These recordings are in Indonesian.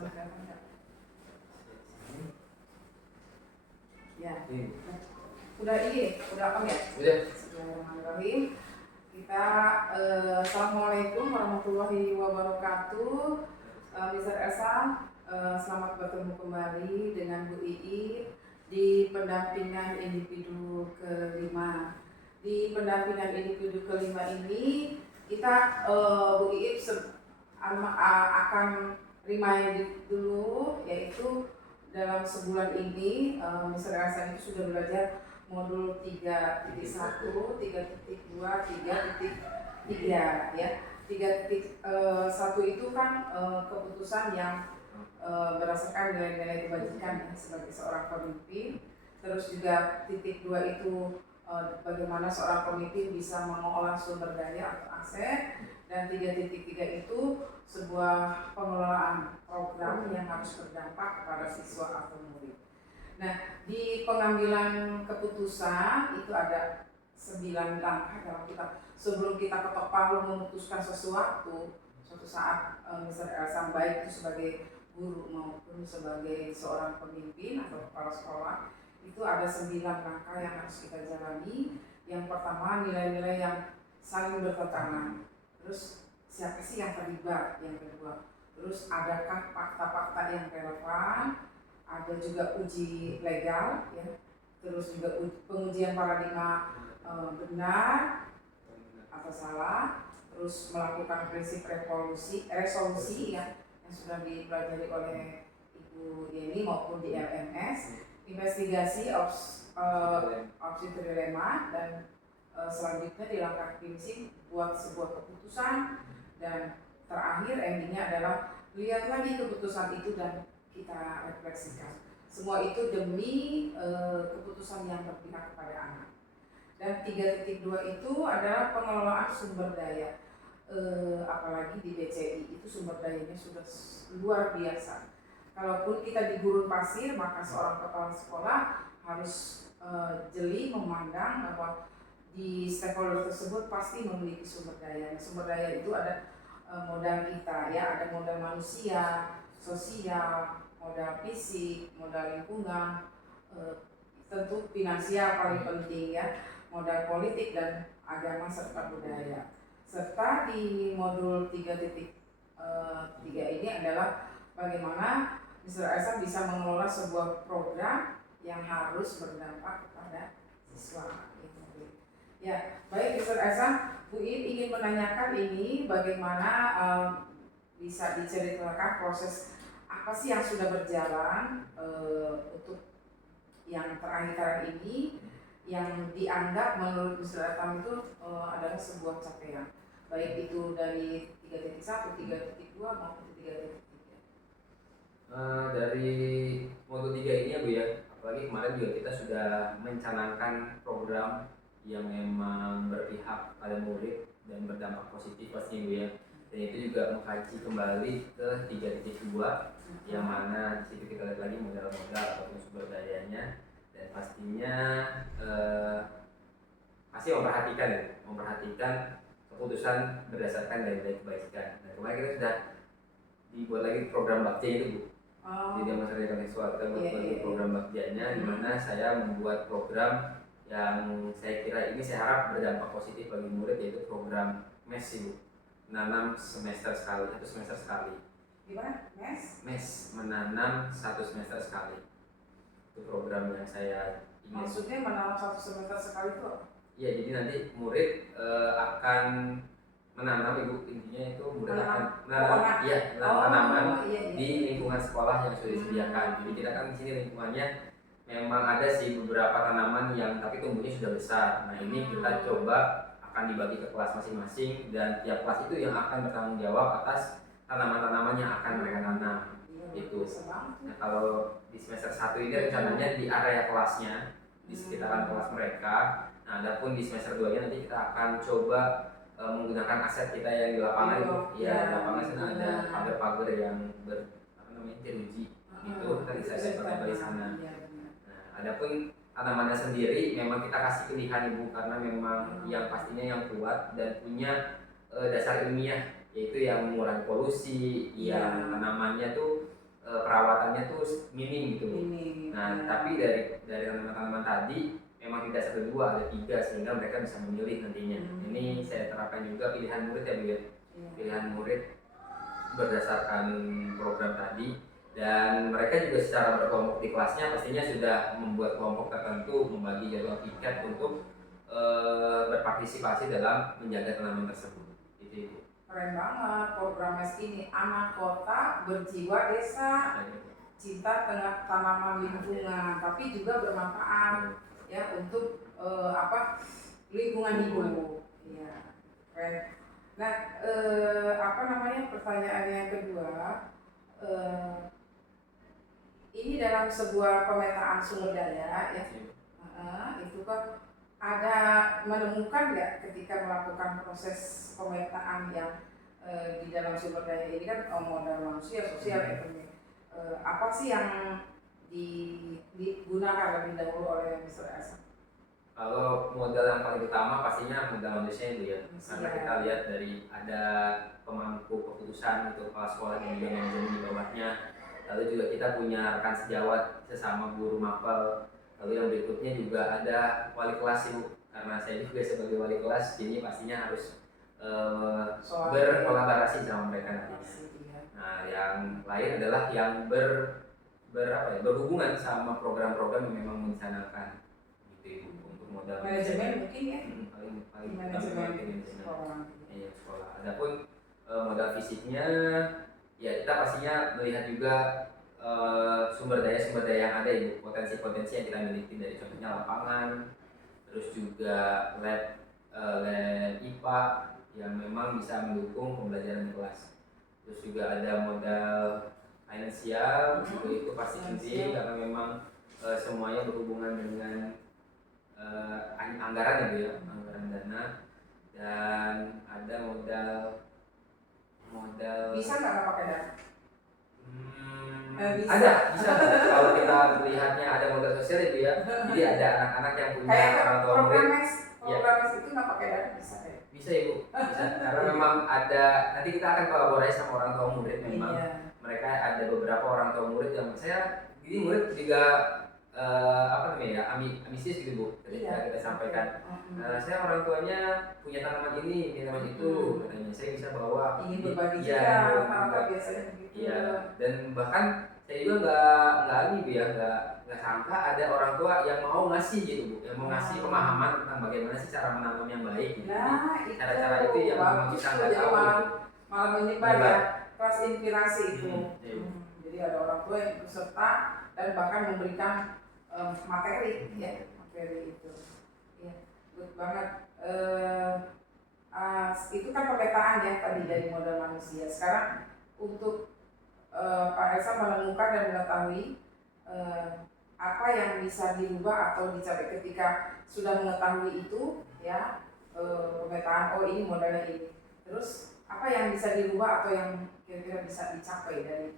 Ya. Udah apa ya? Udah. Bismillahirrahmanirrahim. Kita Assalamualaikum warahmatullahi wabarakatuh. Mr. Esa, selamat bertemu kembali dengan Bu Ii di pendampingan individu kelima. Di pendampingan individu kelima ini kita Bu Ii akan remind dulu, yaitu dalam sebulan ini Mr. Esa itu sudah belajar modul 3.1, 3.2, 3.3 ya. 3.1 itu kan keputusan yang berdasarkan nilai-nilai kebajikan ya, sebagai seorang pemimpin. Terus juga titik 2 itu bagaimana seorang pemimpin bisa mengolah sumber daya atau aset. Dan 3.3 itu sebuah pengelolaan program yang harus berdampak kepada siswa atau murid. Nah, di pengambilan keputusan itu ada 9 langkah dalam kita. Sebelum kita ketok palu memutuskan sesuatu, suatu saat misalnya Elsa baik itu sebagai guru maupun sebagai seorang pemimpin atau kepala sekolah, itu ada 9 langkah yang harus kita jalani. Yang pertama, nilai-nilai yang saling bertentangan. Terus siapa sih yang terlibat? Yang kedua, terus adakah fakta-fakta yang relevan? Ada juga uji legal ya. Terus juga pengujian paradigma benar atau salah. Terus melakukan prinsip resolusi ya, yang sudah dipelajari oleh Ibu Yeni maupun di LMS. Investigasi opsi trilema, dan selanjutnya di langkah prinsip buat sebuah keputusan, dan terakhir endingnya adalah lihat lagi keputusan itu dan kita refleksikan. Semua itu demi keputusan yang berpihak kepada anak. Dan 3.2 itu adalah pengelolaan sumber daya. Apalagi di BCI itu sumber dayanya sudah luar biasa. Kalaupun kita di gurun pasir, maka seorang kepala sekolah harus jeli memandang bahwa di stakeholder tersebut pasti memiliki sumber daya. Sumber daya itu ada modal kita ya, ada modal manusia, sosial, modal fisik, modal lingkungan, tentu finansial paling penting ya, modal politik dan agama serta budaya. Serta di modul 3.3 ini adalah bagaimana Mr. Esa bisa mengelola sebuah program yang harus berdampak kepada siswa. Ya, baik Mr. Esa, Bu I ingin menanyakan ini bagaimana bisa diceritakan proses apa sih yang sudah berjalan untuk yang terakhir ini yang dianggap menurut Mr. Atam itu adalah sebuah capaian, baik itu dari 3.1, 3.2 maupun 3.3. Dari modul 3 ini ya Bu ya, apalagi kemarin juga kita sudah mencanangkan program yang memang berpihak pada murid dan berdampak positif pastinya Bu ya. Dan itu juga mengkaji kembali ke 3.2 yang mana di situ kita lihat lagi modal-modal ataupun sumber dayanya, dan pastinya pasti memperhatikan keputusan berdasarkan nilai kebajikan. Nah, kemarin kita sudah dibuat lagi program bakti itu Bu. Di masyarakat seksual kita membuat program baktianya, di mana saya membuat program yang saya kira ini saya harap berdampak positif bagi murid, yaitu program MES Bu. Menanam semester sekali, 1 semester sekali. Gimana? MES, menanam 1 semester sekali. Itu program yang saya ingin. Maksudnya menanam 1 semester sekali itu apa? Iya, jadi nanti murid akan menanam, Ibu, intinya itu murid akan menanam tanaman di lingkungan sekolah yang sudah disediakan. Jadi kita kan di sini lingkungannya memang ada sih beberapa tanaman yang tapi tumbuhnya sudah besar. Nah, ini kita coba akan dibagi ke kelas masing-masing, dan tiap kelas itu yang akan bertanggung jawab atas tanaman-tanaman yang akan mereka tanam. Itu. Nah, kalau di semester 1 ini rencananya di area kelasnya, di sekitaran kelas mereka. Nah, adapun di semester 2-nya nanti kita akan coba menggunakan aset kita yang di lapangan itu. Ya, di lapangan sana ada pagar-pagar yang teruji. Itu kita bisa lihat di sana. Nah, adapun tanamannya sendiri memang kita kasih pilihan Ibu, karena memang yang pastinya yang kuat dan punya dasar ilmiah, yaitu yang mengurangi polusi, yang tanamannya tuh perawatannya tuh minim gitu. Minim. Nah, tapi dari tanaman-tanaman tadi memang tidak satu dua, ada 3 sehingga mereka bisa memilih nantinya. Ini saya terapkan juga pilihan murid ya Bu ya. Pilihan murid berdasarkan program tadi, dan mereka juga secara berkelompok di kelasnya pastinya sudah membuat kelompok tertentu, membagi jadwal piket untuk berpartisipasi dalam menjaga tanaman tersebut. Gitu Ibu. Keren banget program MES ini, anak kota berjiwa desa, cinta tengah tanaman lingkungan, tapi juga bermanfaat ya untuk lingkungan hidup. Iya, keren. Nah, pertanyaan yang kedua, ini dalam sebuah pemetaan sumber daya ya, itu kan ada menemukan nggak ketika melakukan proses pemetaan yang di dalam sumber daya ini kan modal manusia, sosial, ekonomi, apa sih yang digunakan lebih dahulu oleh Mr. Esa? Kalau modal yang paling utama pastinya modal manusia itu ya, karena kita lihat dari ada pemangku keputusan itu kepala sekolah dan juga manajemen di bawahnya, lalu juga kita punya rekan sejawat sesama guru mapel, lalu yang berikutnya juga ada wali kelas Ibu, karena saya juga sebagai wali kelas jadi pastinya harus berkolaborasi sama mereka nantinya. Nah, yang lain adalah yang berhubungan sama program-program yang memang merencanakan gitu Ibu. Untuk modal manajemen mungkin ya, paling manajemen sekolah. Adapun modal fisiknya ya kita pastinya melihat juga sumber daya yang ada Ibu, potensi yang kita miliki, dari contohnya lapangan, terus juga lab IPA yang memang bisa mendukung pembelajaran di kelas. Terus juga ada modal finansial, itu pasti penting karena memang semuanya berhubungan dengan anggaran ya, anggaran dana. Dan ada modal bisa nggak pakai dana? Bisa. Kalau kita melihatnya ada modal sosial itu ya, jadi ada anak-anak yang punya orang tua murid. Program MES itu nggak pakai dana bisa ya? Bisa Ibu, bisa. Karena memang ada, nanti kita akan kolaborasi sama orang tua murid memang. Mereka ada beberapa orang tua murid yang ini murid juga ambisius gitu Bu, ketika kita sampaikan. Saya orang tuanya punya tanaman ini, punya tanaman itu, katanya saya bisa bawa. Ingin berbagi biasanya begitu. Iya, dan bahkan saya juga nggak sangka ada orang tua yang mau ngasih gitu Bu, yang mau ngasih pemahaman tentang bagaimana sih cara menanam yang baik gitu. Cara-cara itu yang memang kita nggak tahu. Malah menyebar ya, kelas inspirasi itu. Jadi ada orang tua yang berserta dan bahkan memberikan materi itu. Ya, good banget. Itu kan pemetaan ya tadi dari modal manusia. Sekarang untuk Pak Elsa menemukan dan mengetahui apa yang bisa dirubah atau dicapai ketika sudah mengetahui itu ya, pemetaan ini modalnya ini. Terus apa yang bisa dirubah atau yang kira-kira bisa dicapai dari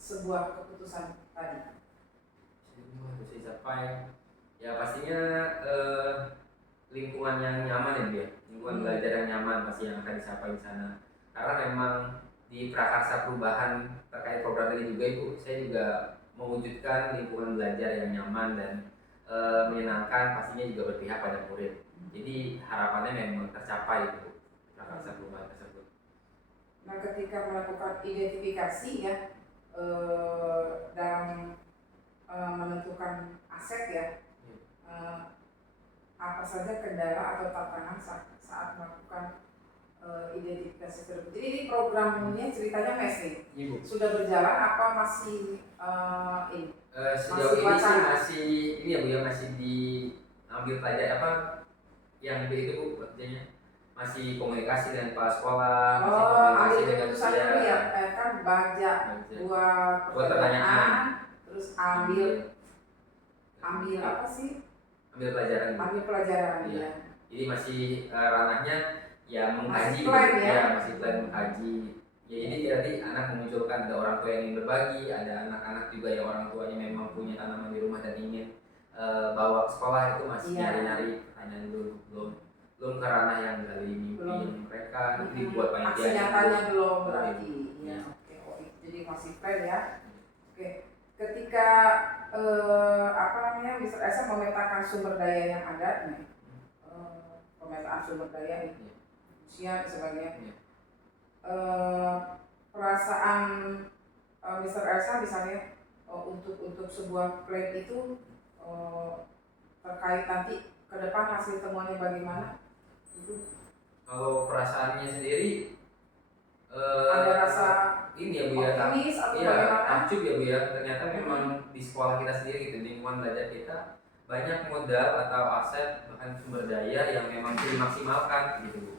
sebuah keputusan tadi? Bisa dicapai ya pastinya lingkungan yang nyaman ya, lingkungan belajar yang nyaman pasti yang akan dicapai di sana. Karena memang di prakarsa perubahan terkait program ini juga Ibu, saya juga mewujudkan lingkungan belajar yang nyaman dan menyenangkan, pastinya juga berpihak pada murid. Jadi harapannya memang tercapai itu prakarsa perubahan tersebut. Nah, ketika melakukan identifikasi ya dalam menentukan aset ya, apa saja kendala atau tantangan saat melakukan identifikasi tersebut. Jadi ini programnya ceritanya MES nih. Sudah berjalan apa masih ini? Sejauh ini sih masih ini ya Bu ya, masih diambil pelajaran yang itu Bu, artinya masih komunikasi dengan kepala sekolah, masih komunikasi dengan dulu ya, kan baca buat pertanyaan, terus ambil apa sih? Ambil pelajaran ya. Jadi masih ranahnya ya mengkaji, masih plan mengkaji. Ya ini berarti anak memunculkan, ada orang tua yang ingin berbagi, ada anak-anak juga yang orang tuanya memang punya tanaman di rumah dan ingin bawa ke sekolah, itu masih nyari-nyari pertanyaan dulu, belum ke ranah yang dari mimpi yang mereka dibuat panitia. Aksi nyatanya belum berarti. Ya. Oke. Jadi masih plan ya. Oke, ketika Mr. Esa memetakan sumber daya yang ada nih, pemetaan sumber daya nih, usia dan sebagainya. Perasaan Mr. Esa misalnya untuk sebuah plan itu terkait nanti ke depan hasil temuannya bagaimana? Itu kalau perasaannya sendiri ada rasa ini ya Bu ya, optimis atau iya, bagaimana? takjub ya Bu ya, ternyata memang di sekolah kita sendiri gitu, lingkungan belajar kita banyak modal atau aset bahkan sumber daya yang memang bisa dimaksimalkan gitu Bu.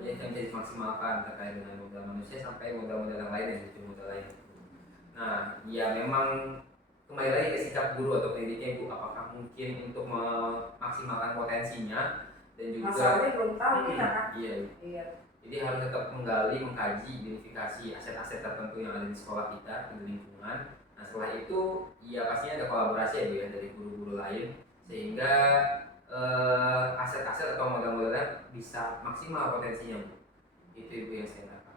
Banyak yang bisa dimaksimalkan terkait dengan modal manusia sampai modal-modal yang lain, yang modal lain. Nah, ya memang kembali lagi ke sikap guru atau pendidiknya Bu, apakah mungkin untuk memaksimalkan potensinya dan juga masalahnya belum tahu kita kan. Iya. Jadi harus tetap menggali, mengkaji, identifikasi aset-aset tertentu yang ada di sekolah kita, di lingkungan. Nah setelah itu, ya pastinya ada kolaborasi ya Bu ya dari guru-guru lain, sehingga aset-aset atau modal-modalnya bisa maksimal potensinya Bu. Itu Ibu yang saya katakan.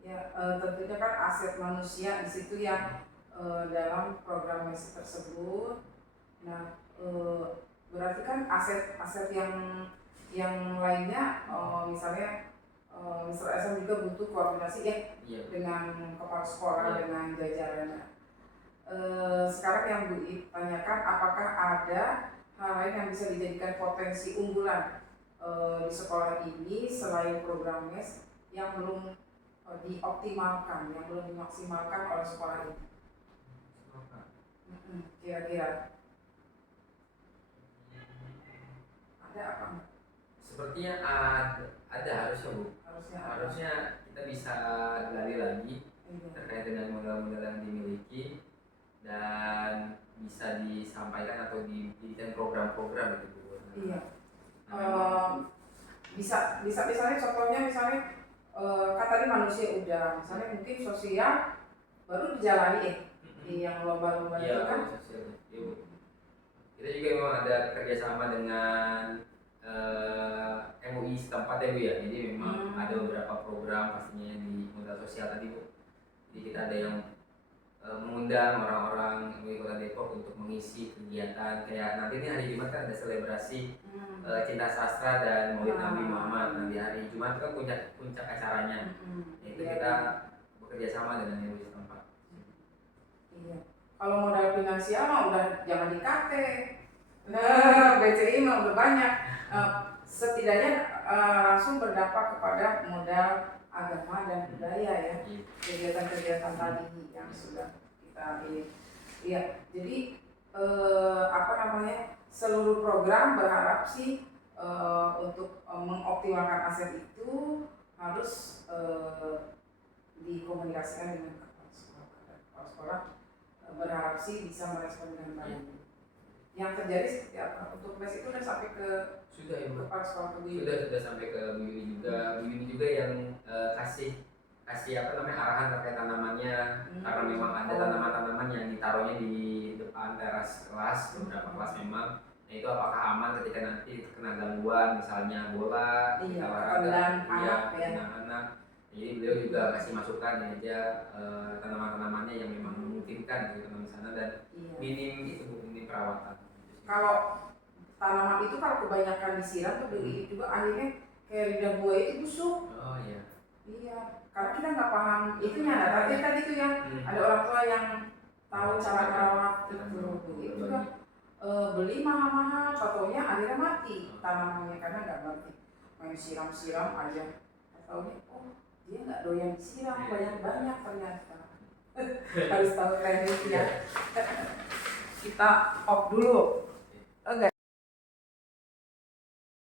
Ya tentunya kan aset manusia di situ yang dalam program messi tersebut. Nah berarti kan aset-aset yang lainnya misalnya Mr. Esa juga butuh koordinasi ya dengan kepala sekolah, dengan jajarannya. Sekarang yang Bu tanyakan, apakah ada hal lain yang bisa dijadikan potensi unggulan di sekolah ini selain program MES yang belum dioptimalkan, yang belum dimaksimalkan oleh sekolah ini? Kira-kira ada apa? Sepertinya ada harusnya Bu. Harusnya kita bisa gali lagi terkait dengan modal-modal yang dimiliki dan bisa disampaikan atau diberikan program-program gitu Bu. Iya. Bisa misalnya contohnya kan tadi manusia udah, misalnya mungkin sosial baru dijalani yang lomba-lomba itu kan. Kita juga memang ada kerjasama dengan MUI setempat ya Bu ya, jadi memang ada beberapa program pastinya di modal sosial tadi Bu. Jadi kita ada yang mengundang orang-orang MUI Kota Depok untuk mengisi kegiatan kayak nanti ini hari Jumat kan ada selebrasi cinta sastra dan Maulid Nabi Muhammad. Nah di hari Jumat itu kan puncak acaranya. Itu kita bekerja sama dengan MUI setempat. Iya. Kalau modal finansial mah udah jangan di-KT. Nah, BCI mah udah banyak. Setidaknya langsung berdampak kepada modal agama dan budaya ya. Kegiatan-kegiatan tadi yang sudah kita ini. Iya, jadi seluruh program berharap sih untuk mengoptimalkan aset itu harus dikomunikasikan dengan kepala sekolah. Kepala sekolah berharap sih bisa merespon dengan baik. Yang terjadi seperti apa? Untuk mes itu sudah sampai ke kepala sekolah ke Bu Yuni? Sudah sampai ke Bu Yuni juga. Bu Yuni juga yang kasih arahan terkait tanamannya, karena memang ada tanaman-tanaman yang ditaruhnya di depan teras kelas, beberapa kelas memang. Nah itu apakah aman ketika nanti kena gangguan, misalnya bola, anak-anak. Jadi beliau juga kasih masukan aja tanaman-tanamannya yang memang memungkinkan gitu tanam di sana dan minim perawatan. Kalau tanaman itu kalau kebanyakan disiram tuh juga akhirnya kayak lidah buaya itu busuk. Oh iya. Iya, karena kita nggak paham itunya. Tapi tadi tuh yang ada orang tua yang tahu cara merawat itu juga beli mahal-mahal, contohnya akhirnya mati tanamannya karena nggak ngerti. Main siram-siram aja, taunya dia nggak doyan disiram banyak-banyak ternyata. Harus tahu tekniknya. Kita off dulu.